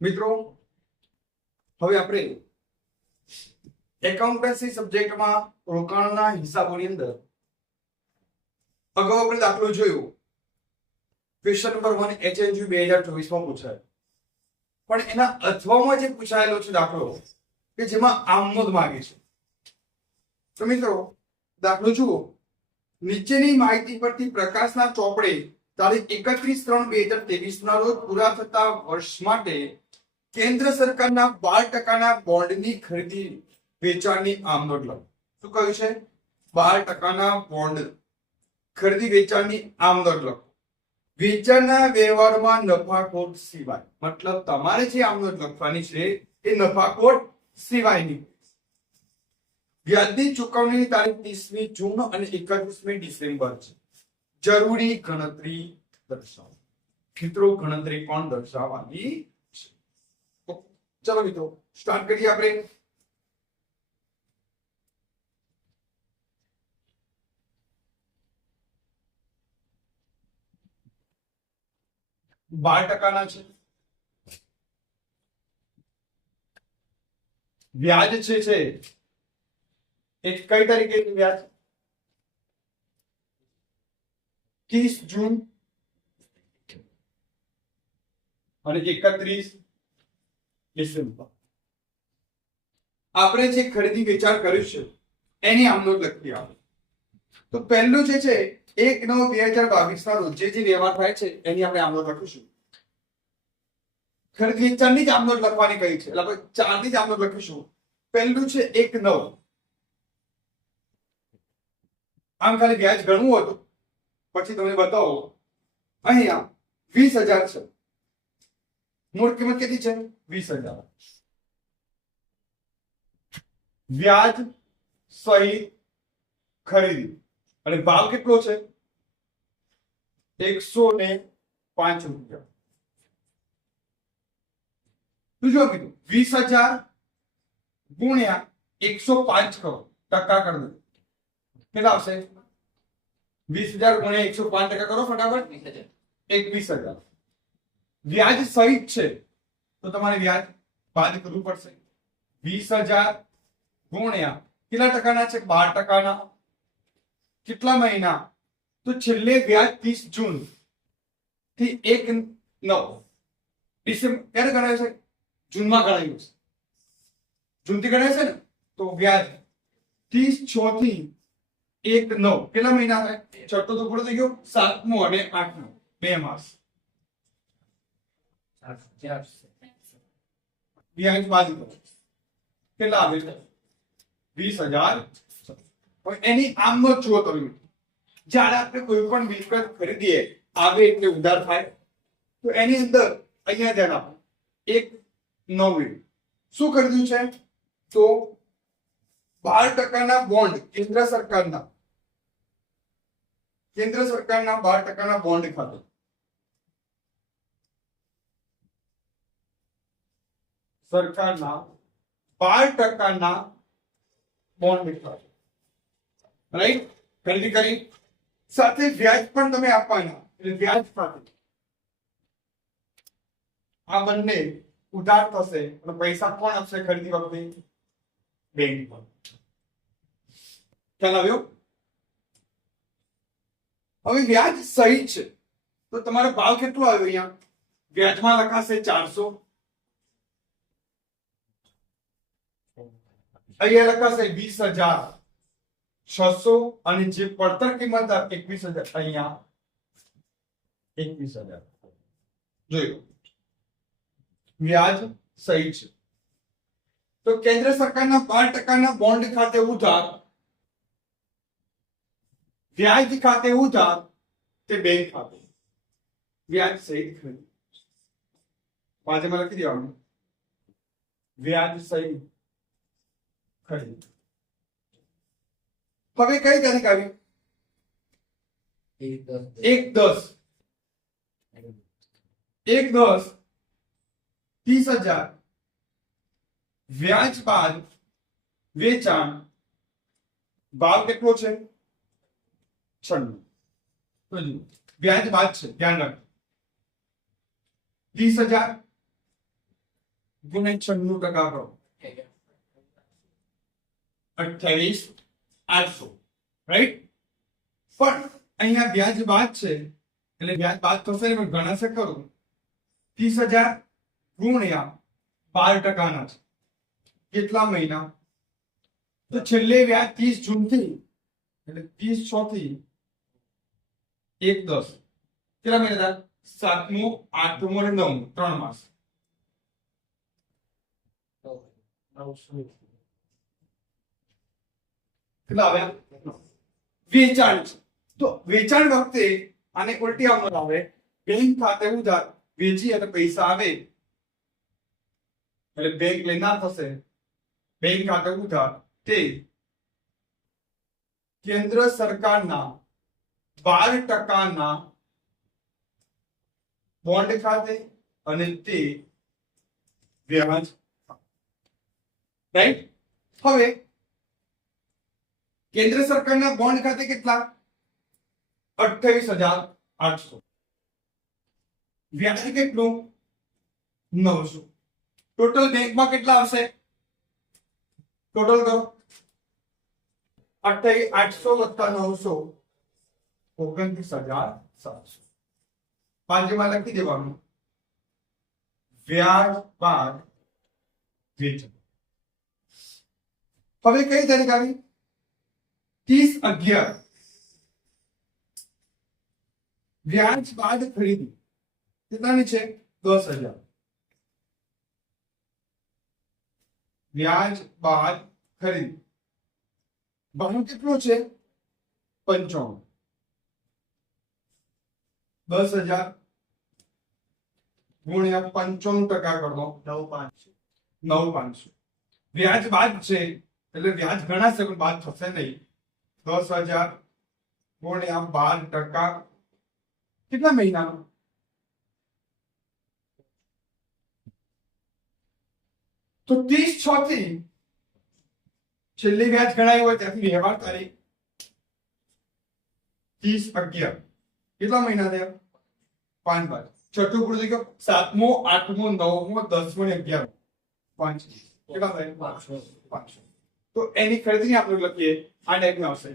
મિત્રો હવે આપણે એકાઉન્ટન્સી સબ્જેક્ટમાં રોકાણના હિસાબોની અંદર અગાઉ આપણે દાખલો જોયો ક્વેશ્ચન નંબર 1 HNG 2024 માં પૂછાય પણ એના અથવામાં જે પૂછાયેલો છે દાખલો કે જેમાં આમનોંધ માંગે છે તો મિત્રો દાખલો જુઓ નીચેની માહિતી પરથી પ્રકાશના ચોપડે તારીખ 31/3/2023 ના રોજ પૂરા થતા વર્ષ માટે કેન્દ્ર સરકારના 12% બોન્ડની ખરીદી વેચાણની આમનોંધ લખો. શું કહ્યું છે? 12% બોન્ડ ખરીદી વેચાણની આમનોંધ લખો. વેચાણના વ્યવહારમાં નફાખોટ સિવાય, મતલબ તમારે જે આમનોંધ લખવાની છે એ નફાખોટ સિવાયની. વ્યાજની ચુકવણીની તારીખ 30મી જૂન અને 31મી ડિસેમ્બર છે. જરૂરી ગણતરી દર્શાવો. મિત્રો ગણતરી પણ દર્શાવવાની છે. ચલો મિત્રો સ્ટાર્ટ કરીએ આપણે. બાર ટકાના છે. વ્યાજ છે એક કઈ તારીખે વ્યાજ? 30 જૂન અને 31 ડિસેમ્બર. આપણે જે ખરીદી વેચાણ કર્યું છે એની આમનોંધ લખી આવે. તો પહેલું જે છે 1/9/2022 ના રોજ જે વ્યવહાર થાય છે એની આપણે આમનોંધ લખીશું. ખરીદી વેચાણની જ આમનોંધ લખવાની કઈ છે એટલે આપણે ચારની જ આમનોંધ લખીશું. પહેલું છે 1/9. આમ ખાલી વ્યાજ ગણવું હતું પછી તમને બતાવો. અહીંયા 20,000 છે. મૂળ કિંમત કેટલી છે? 20,000. વ્યાજ સહિત ખરીદી અને ભાવ કેટલો છે? 105 રૂપિયા. જો કીધું 20,000 ગુણ્યા 105 કરો, ટકા કરી દો. કેટલા આવશે? 20,000 ગુણ્યા 105 ટકા કરો ફટાફટ. 21,000. વ્યાજ સહિત છે તો તમારે વ્યાજ બાદ કરવું પડશે. 20,000 ગુણ્યા કેટલા ટકાના છે? 12%. કેટલા મહિના? તો છેલ્લે વ્યાજ 30 જૂન થી 1/9 ડિસેમ્બર ક્યારે ગણાય છે? જૂનમાં ગણાયું છે. જૂનથી ગણાય છે ને તો વ્યાજ 30/6 થી 1/9 કેટલા મહિના થાય? છઠ્ઠો તો પૂરો થઈ ગયો. 7મો અને 8મો 2 માસ. વ્યાજ બાદ કરો કેટલા આવે? 20,000. એની આમનોંધ જુઓ તમે. જ્યારે આપણે કોઈ પણ મિલકત ખરીદીએ આવે એટલે ઉધાર થાય તો એની અંદર અહીંયા ધ્યાન આપો. 1/9 શું ખરીદ્યું છે? તો 12% બોન્ડ કેન્દ્ર સરકારના 12% બોન્ડ ખાતે સરકારના 12% બોન્ડ ખાતે રાઈટ ખરીદી કરી. સાથે વ્યાજ પણ તમે આપવાના એટલે વ્યાજ સાથે આ બંને ઉધાર થશે અને પૈસા કોણ આપશે ખરીદી વખતે? બેંક પર. ખ્યાલ આવ્યો? હવે વ્યાજ સહિત છે તો તમારો ભાવ કેટલો આવ્યો? અહીંયા વ્યાજમાં લખાશે 400. અહીંયા લખાશે 20,600 અને જે પડતર કિંમત 21,000 અહીંયા 21,000 જોયું. વ્યાજ સહિત છે તો કેન્દ્ર સરકારના 12% બોન્ડ ખાતે ઉધાર, વ્યાજ ખાતે ઉધાર તે બેંક ખાતે. વ્યાજ સહિત ખરીદી પાછળમાં લખી દેવાનું. વ્યાજ સહિત ખરીદી. હવે કઈ તારીખ આવી? 1/10. 1/10 30,000 વ્યાજ બાદ વેચાણ. ભાવ કેટલો છે? 96. વ્યાજ બાદ છે ધ્યાન રાખો. 30,000 ગુણ્યા 96% કરો 28,800 રાઈટ. પણ અહીંયા વ્યાજ બાદ છે એટલે વ્યાજ બાદ થશે ને ગણશે કરું 30,000 ગુણ્યા 12% ના છે કેટલા મહિના તો છેલ્લે વ્યાજ 30 જૂન થી એટલે 30/6 થી 1/10 કેટલા મહિના થયા 7મો 8મો અને 9મો 3 માસ કેટલા આવ્યા વેચાણ છે. તો વેચાણ વખતે આને ઉલટી અમલ આવે બેંક ખાતે ઉધાર વેચી અને પૈસા આવે એટલે બેંક લેનાર થશે બેંક ખાતે ઉધાર તે કેન્દ્ર સરકારના 12% બોન્ડ ખાતે અને તે વ્યાજ રાઈટ. હવે કેન્દ્ર સરકારના બોન્ડ ખાતે કેટલા 28,800 વ્યાજ કેટલું 900 ટોટલ બેંકમાં કેટલા આવશે ટોટલ કરો 28,800 + 900 29,700 બાજુમાં લખી દેવાનું વ્યાજ બાદ વેચાણ. હવે કઈ તારીખ આવી 30/11 વ્યાજ બાદ ખરીદી કેટલાની છે 10,000 વ્યાજ બાદ ખરીદી ભાવ કેટલો છે 55 10,000 ગુણ્યા 95% કરો 9,500 વ્યાજ બાદ છે એટલે વ્યાજ ગણાશે પણ બાદ થશે નહીં 10,000 ગુણ્યા 12% કેટલા મહિનાનો તો 30/6 થી છેલ્લી વ્યાજ ગણાય હોય ત્યાંથી વ્યવહાર તારીખ 30/11 કેટલા મહિના થયા 5 બાદ છઠ્ઠું પૂરું થઈ ગયું 7મો 8મો 9મો 10મો અને 11 5 કેટલા થાય 500 તો એની ખરીદી આપણે લખીએ આ ટાઈપમાં આવશે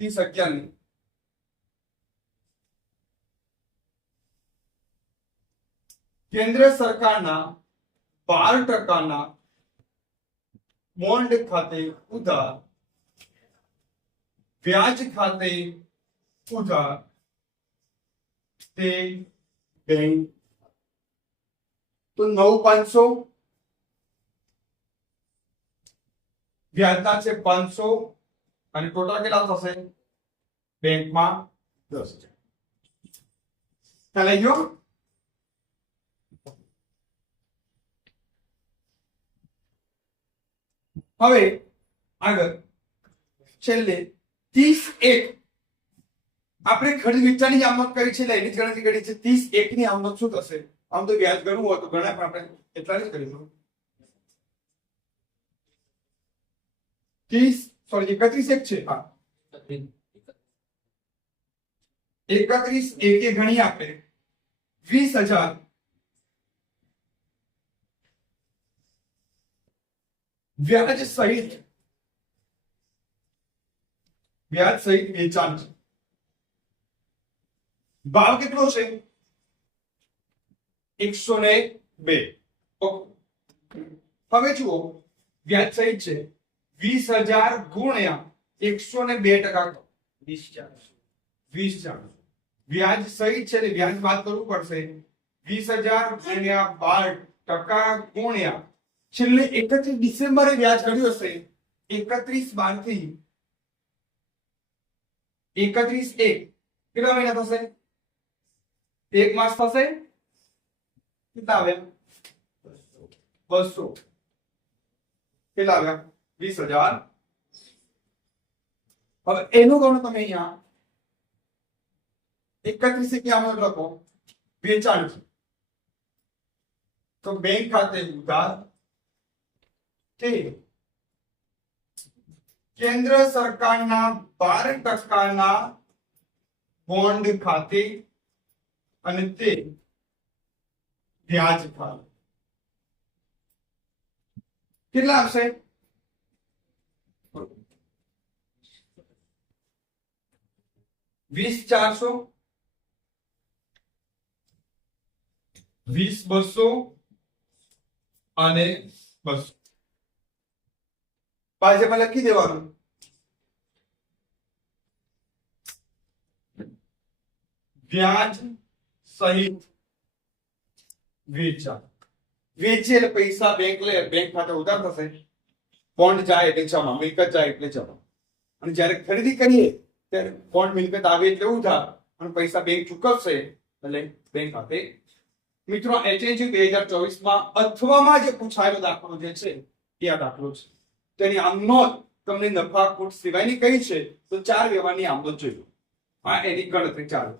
30/11 કેન્દ્ર સરકારના 12% બોન્ડ ખાતે ઉધાર વ્યાજ ખાતે ઉધાર તે બેંક તો 9,500 વ્યાજના છે 500 અને ટોટલ કેટલા થશે બેંકમાં 10,000 ચાલે ગયો. હવે આગળ છેલ્લે 30/1 આપણે ખરીદ વેચાણની આવક કરી છે એટલે એની જ ગણતરી કરી છે 30/1 ની આવક શું થશે આમ તો વ્યાજ ગણવું હોય તો ગણાય પણ આપણે એટલા જ કરીશું 31/1 છે હા 31/1 ગણી આપણે 20,000 વ્યાજ સહિત વેચાણ છે ભાવ કેટલો છે 102 હવે જુઓ વ્યાજ સહિત છે 20,000 ગુણ્યા 102% 20,000 વ્યાજ સહિત છે એટલે વ્યાજ બાદ કરવું પડશે 20,000 ગુણ્યા 12% ગુણ્યા છેલ્લે 31 ડિસેમ્બરે વ્યાજ કર્યું હશે 31/12 થી 31/1 કેટલા મહિના થશે 1 માસ થશે કેટલા આવ્યા 200 કેટલા આવ્યા 20,000 હવે એનું ગણો તમે અહીંયા 31/1 લખો વેચાણ છે તો બેંક ખાતે ઉધાર તે કેન્દ્ર સરકારના 12% બોન્ડ ખાતે અને તે વ્યાજ થાય. કેટલા આવશે? 20,400, 20,200 અને 200. બાજુમાં લખી દેવાનું. વ્યાજ સહિત વેચાણ. વેચે એટલે પૈસા બેંક લે, બેંક ખાતે ઉધાર થશે. બોન્ડ જાય એટલે જમા, મિલકત જાય એટલે જમા. અને જ્યારે ખરીદી કરીએ ત્યારે બોન્ડ મિલકત આવે એટલે ઉધાર અને પૈસા બેંક ચૂકવશે એટલે બેંક ખાતે. મિત્રો HNG 2024 માં અથવામાં જે પૂછાયેલો દાખલો જે છે એ આ દાખલો છે. તેની આમનોંધ તમને નફા ખોટ સિવાયની કઈ છે તો 4 વ્યવહારની આમનોંધ જોઈ લો. આ એની ગણતરી ચાલુ.